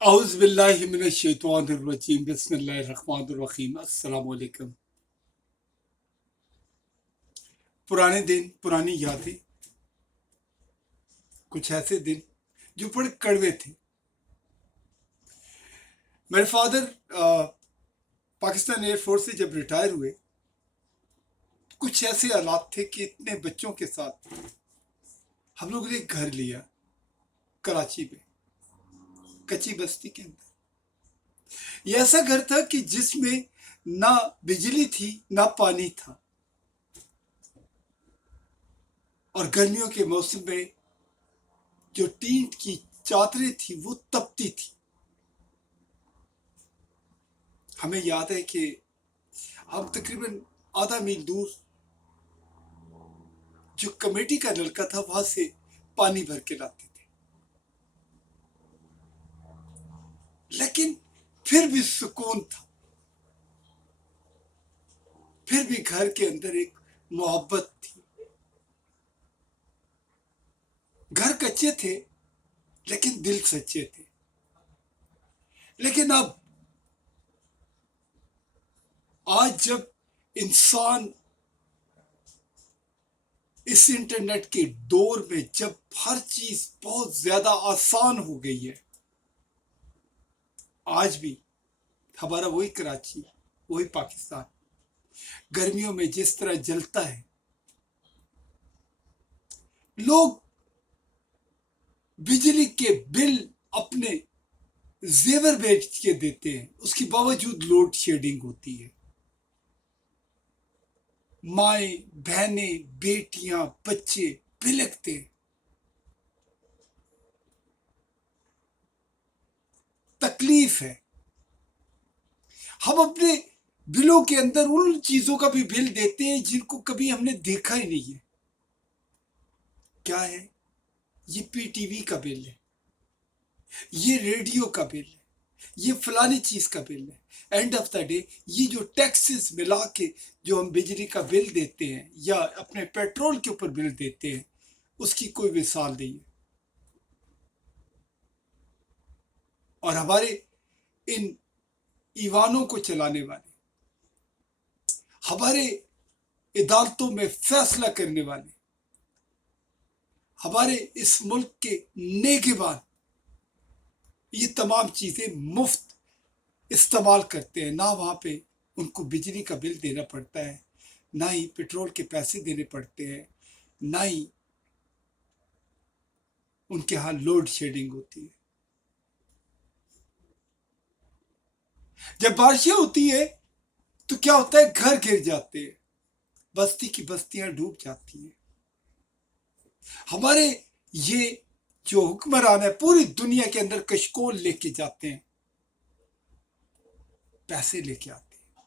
اعوذ باللہ من الشیطان الرجیم بسم اللہ الرحمن الرحیم السلام علیکم۔ پرانے دن، پرانی یادیں، کچھ ایسے دن جو بڑے کڑوے تھے۔ میرے فادر پاکستان ایئر فورس سے جب ریٹائر ہوئے، کچھ ایسے حالات تھے کہ اتنے بچوں کے ساتھ ہم لوگوں نے ایک گھر لیا کراچی میں، کچی بستی کے اندر۔ یہ ایسا گھر تھا کہ جس میں نہ بجلی تھی نہ پانی تھا، اور گرمیوں کے موسم میں جو ٹینٹ کی چادریں تھی وہ تپتی تھی۔ ہمیں یاد ہے کہ ہم تقریباً آدھا میل دور جو کمیٹی کا نلکا تھا وہاں سے پانی بھر کے لاتے تھے، لیکن پھر بھی سکون تھا، پھر بھی گھر کے اندر ایک محبت تھی۔ گھر کچے تھے لیکن دل سچے تھے۔ لیکن اب آج جب انسان اس انٹرنیٹ کے دور میں جب ہر چیز بہت زیادہ آسان ہو گئی ہے، آج بھی ہمارا وہی کراچی، وہی پاکستان گرمیوں میں جس طرح جلتا ہے، لوگ بجلی کے بل اپنے زیور بیچ کے دیتے ہیں، اس کے باوجود لوڈ شیڈنگ ہوتی ہے۔ مائیں، بہنیں، بیٹیاں، بچے بلکتے ہیں۔ تکلیف ہے۔ ہم اپنے بلوں کے اندر ان چیزوں کا بھی بل دیتے ہیں جن کو کبھی ہم نے دیکھا ہی نہیں ہے۔ کیا ہے؟ یہ پی ٹی وی کا بل ہے، یہ ریڈیو کا بل ہے، یہ فلانی چیز کا بل ہے۔ اینڈ آف دا ڈے یہ جو ٹیکسز ملا کے جو ہم بجلی کا بل دیتے ہیں یا اپنے پیٹرول کے اوپر بل دیتے ہیں، اس کی کوئی مثال نہیں ہے۔ اور ہمارے ان ایوانوں کو چلانے والے، ہمارے عدالتوں میں فیصلہ کرنے والے، ہمارے اس ملک کے نگہبان یہ تمام چیزیں مفت استعمال کرتے ہیں۔ نہ وہاں پہ ان کو بجلی کا بل دینا پڑتا ہے، نہ ہی پیٹرول کے پیسے دینے پڑتے ہیں، نہ ہی ان کے ہاں لوڈ شیڈنگ ہوتی ہے۔ جب بارشیں ہوتی ہے تو کیا ہوتا ہے؟ گھر گر جاتے ہیں، بستی کی بستیاں ڈوب جاتی ہیں۔ ہمارے یہ جو حکمران ہے پوری دنیا کے اندر کشکول لے کے جاتے ہیں، پیسے لے کے آتے ہیں،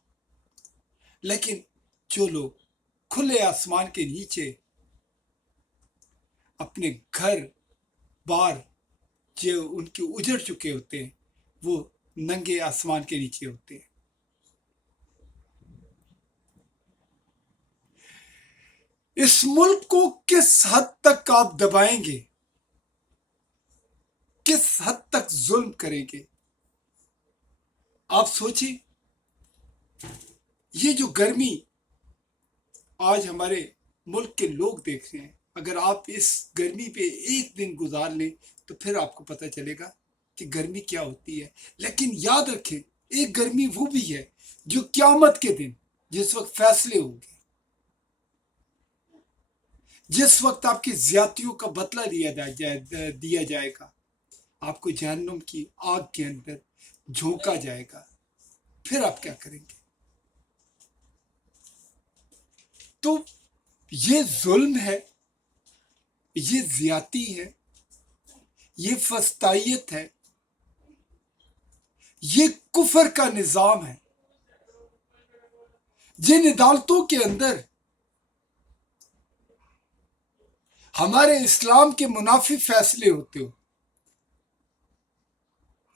لیکن جو لوگ کھلے آسمان کے نیچے اپنے گھر بار جو ان کے اجڑ چکے ہوتے ہیں، وہ ننگے آسمان کے نیچے ہوتے ہیں۔ اس ملک کو کس حد تک آپ دبائیں گے، کس حد تک ظلم کریں گے؟ آپ سوچیں، یہ جو گرمی آج ہمارے ملک کے لوگ دیکھ رہے ہیں، اگر آپ اس گرمی پہ ایک دن گزار لیں تو پھر آپ کو پتہ چلے گا کہ گرمی کیا ہوتی ہے۔ لیکن یاد رکھیں، ایک گرمی وہ بھی ہے جو قیامت کے دن، جس وقت فیصلے ہوں گے، جس وقت آپ کی زیادتیوں کا بدلہ دیا جائے گا، آپ کو جہنم کی آگ کے اندر جھونکا جائے گا، پھر آپ کیا کریں گے؟ تو یہ ظلم ہے، یہ زیادتی ہے، یہ فسطائیت ہے، یہ کفر کا نظام ہے۔ جن عدالتوں کے اندر ہمارے اسلام کے منافی فیصلے ہوتے ہو،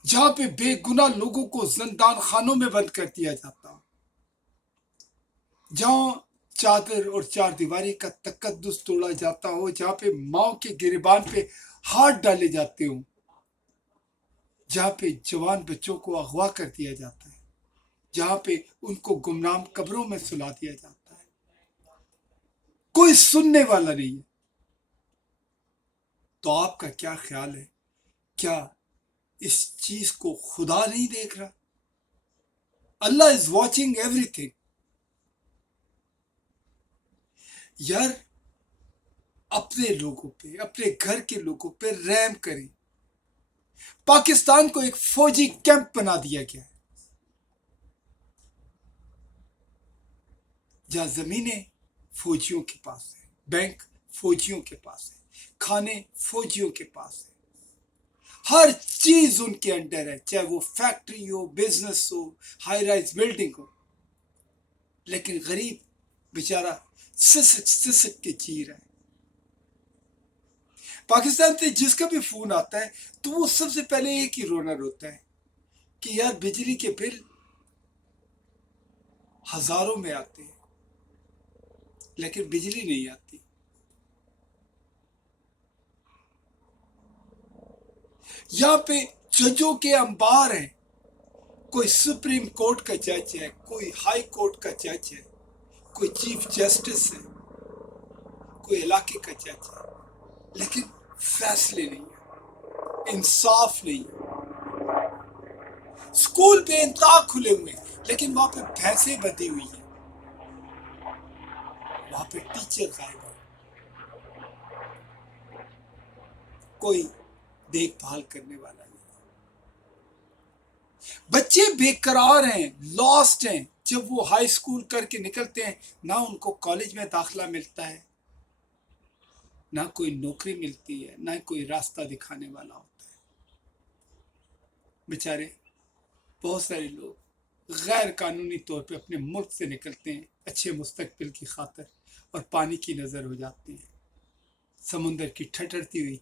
جہاں پہ بے گناہ لوگوں کو زندان خانوں میں بند کر دیا جاتا ہو، جہاں چادر اور چار دیواری کا تقدس توڑا جاتا ہو، جہاں پہ ماں کے گریبان پہ ہاتھ ڈالے جاتے ہوں، جہاں پہ جوان بچوں کو اغوا کر دیا جاتا ہے، جہاں پہ ان کو گمنام قبروں میں سلا دیا جاتا ہے، کوئی سننے والا نہیں ہے. تو آپ کا کیا خیال ہے؟ کیا اس چیز کو خدا نہیں دیکھ رہا؟ اللہ از واچنگ ایوری تھنگ. یار اپنے لوگوں پہ، اپنے گھر کے لوگوں پہ رحم کریں. پاکستان کو ایک فوجی کیمپ بنا دیا گیا ہے جہاں زمینیں فوجیوں کے پاس ہیں، بینک فوجیوں کے پاس ہے، کھانے فوجیوں کے پاس ہے، ہر چیز ان کے انڈر ہے، چاہے وہ فیکٹری ہو، بزنس ہو، ہائی رائز بلڈنگ ہو. لیکن غریب بیچارہ سسک سسک کے جی رہا ہے. پاکستان سے جس کا بھی فون آتا ہے تو وہ سب سے پہلے ایک ہی رونا روتا ہے کہ یار بجلی کے بل ہزاروں میں آتے ہیں لیکن بجلی نہیں آتی. یہاں پہ ججوں کے انبار ہیں، کوئی سپریم کورٹ کا جج ہے، کوئی ہائی کورٹ کا جج ہے، کوئی چیف جسٹس ہے، کوئی علاقے کا جج ہے، لیکن فیصلے نہیں ہے، انصاف نہیں ہے. اسکول بے انتہا کھلے ہوئے ہیں لیکن وہاں پہ بھینسیں بندھی ہوئی ہیں، وہاں پہ ٹیچر غائب ہیں، کوئی دیکھ بھال کرنے والا نہیں. بچے بے قرار ہیں، لاسٹ ہیں. جب وہ ہائی اسکول کر کے نکلتے ہیں نہ ان کو کالج میں داخلہ ملتا ہے، نہ کوئی نوکری ملتی ہے، نہ کوئی راستہ دکھانے والا ہوتا ہے. بیچارے بہت سارے لوگ غیر قانونی طور پہ اپنے ملک سے نکلتے ہیں اچھے مستقبل کی خاطر اور پانی کی نظر ہو جاتے ہیں، سمندر کی ٹھٹرتی ہوئی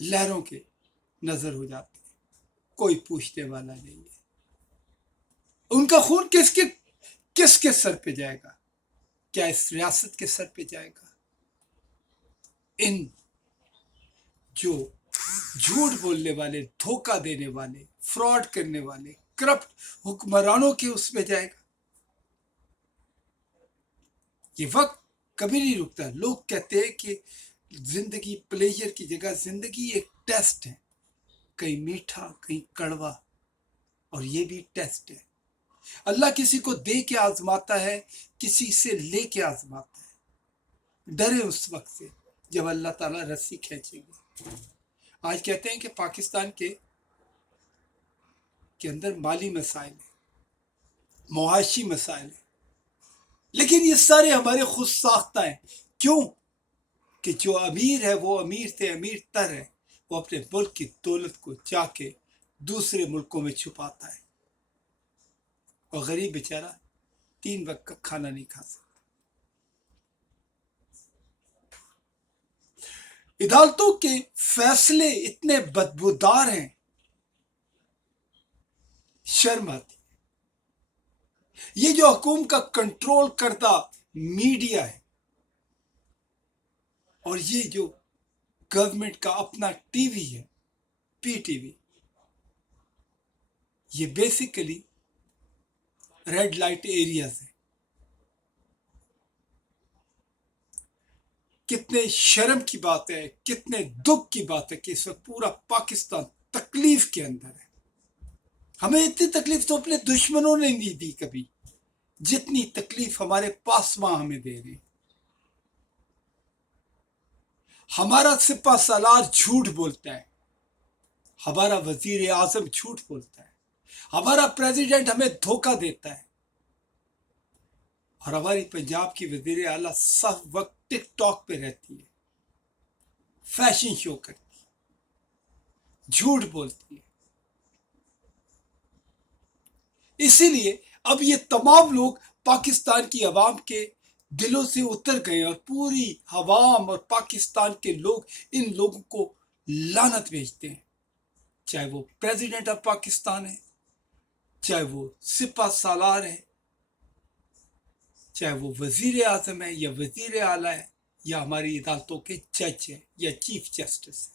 لہروں کے نظر ہو جاتے ہیں. کوئی پوچھنے والا نہیں ہے. ان کا خون کس کے سر پہ جائے گا؟ کیا اس ریاست کے سر پہ جائے گا؟ ان جو جھوٹ بولنے والے، دھوکہ دینے والے، فراڈ کرنے والے، کرپٹ حکمرانوں کے اس میں جائے گا. یہ وقت کبھی نہیں رکتا. لوگ کہتے ہیں کہ زندگی پلیجر کی جگہ زندگی ایک ٹیسٹ ہے، کہیں میٹھا کہیں کڑوا، اور یہ بھی ٹیسٹ ہے. اللہ کسی کو دے کے آزماتا ہے، کسی سے لے کے آزماتا ہے. ڈرے اس وقت سے جب اللہ تعالیٰ رسی کھینچیں گے. آج کہتے ہیں کہ پاکستان کے اندر مالی مسائل ہیں، معاشی مسائل ہیں، لیکن یہ سارے ہمارے خود ساختہ ہیں. کیوں کہ جو امیر ہے وہ امیر سے امیر تر ہے، وہ اپنے ملک کی دولت کو جا کے دوسرے ملکوں میں چھپاتا ہے، اور غریب بیچارہ 3 وقت کا کھانا نہیں کھا سکتا. عدالتوں کے فیصلے اتنے بدبودار ہیں، شرم آتی. یہ جو حکومت کا کنٹرول کردہ میڈیا ہے اور یہ جو گورنمنٹ کا اپنا ٹی وی ہے، پی ٹی وی، یہ بیسیکلی ریڈ لائٹ ایریاز ہیں. کتنے شرم کی بات ہے، کتنے دکھ کی بات ہے کہ اس وقت پورا پاکستان تکلیف کے اندر ہے. ہمیں اتنی تکلیف تو اپنے دشمنوں نے نہیں دی کبھی جتنی تکلیف ہمارے پاسماں ہمیں دے رہے. ہمارا سپہ سالار جھوٹ بولتا ہے، ہمارا وزیر اعظم جھوٹ بولتا ہے، ہمارا پریزیڈنٹ ہمیں دھوکہ دیتا ہے، اور ہماری پنجاب کی وزیر اعلیٰ سب وقت ٹک ٹاک پہ رہتی ہے، فیشن شو کرتی ہے، جھوٹ بولتی ہے. اسی لیے اب یہ تمام لوگ پاکستان کی عوام کے دلوں سے اتر گئے، اور پوری عوام اور پاکستان کے لوگ ان لوگوں کو لعنت بھیجتے ہیں، چاہے وہ پریزیڈنٹ آف پاکستان ہے، چاہے وہ سپہ سالار ہے، چاہے وہ وزیر اعظم ہے یا وزیر اعلیٰ ہے، یا ہماری عدالتوں کے جج ہے یا چیف جسٹس ہے.